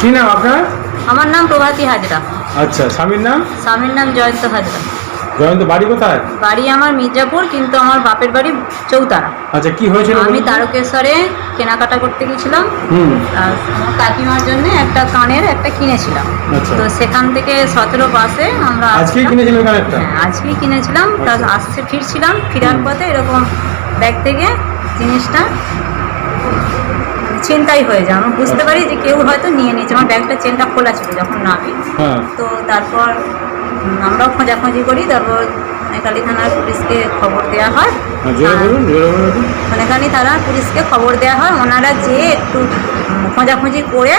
কি নাম আপনার? আমার নাম প্রভাতী হাজরা। আচ্ছা স্বামীর নাম? স্বামীর নাম জয়ন্ত হাজরা। জয়ন্ত বাড়ি কোথায়? বাড়ি আমার মির্জাপুর কিন্তু আমার বাপের বাড়ি চৌতারা। আচ্ছা কি হয়েছিল আমি তারকেশ্বরে কেনাকাটা করতে গেছিলাম। হুম। কাকিমার জন্য একটা কানের একটা কিনেছিলাম। আচ্ছা। তো সেখান থেকে সতেরো বাসে আমরা আজকেই আসছিলাম। কিনেছিলেন কানেরটা? হ্যাঁ আজকেই কিনেছিলাম। আচ্ছা। আসছে ফিরছিলাম ফেরার পথে এরকম ব্যাগ থেকে জিনিসটা। চিন্তাই হয়ে যায়। আমরা বুঝতে। পারি যে কেউ হয়তো নিয়ে নিয়েছে। আমার ব্যাগটা চেনটা খোলা ছিল যখন নামি। হ্যাঁ। তো তারপর আমরাও খোঁজাখুঁজি করি। তারপর নেকালি থানার পুলিশকে খবর দেওয়া হয়। হ্যাঁ, জোরে আর বলুন জোরে বলুন। একটু। নেকালি থানার পুলিশকে খবর দেওয়া হয়। ওনারা যেয়ে একটু খোঁজাখুঁজি করে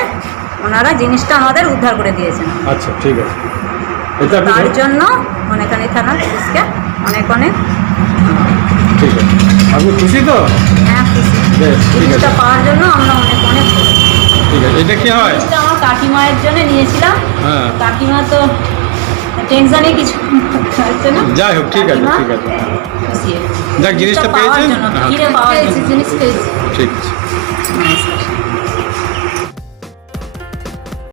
ওনারা জিনিসটা আমাদের উদ্ধার করে দিয়েছেন। আচ্ছা ঠিক আছে। তার জন্য অনেকানি থানার পুলিশকে অনেক অনেক ঠিক আছে। আপনি খুশি তো? জিনিসটা পাওয়ার জন্য আমরা অনেক অনেক ঠিক আছে এটা কি হয়? জিনিসটা আমার কাকিমায়ের জন্য নিয়েছিলাম। হ্যাঁ। কাকিমা তো টেনশনে কিছু হচ্ছে না। যাই হোক ঠিক আছে ঠিক আছে। যাক জিনিসটা পেয়েছেন? জন্য। জিনিস পেয়েছি। ঠিক আছে।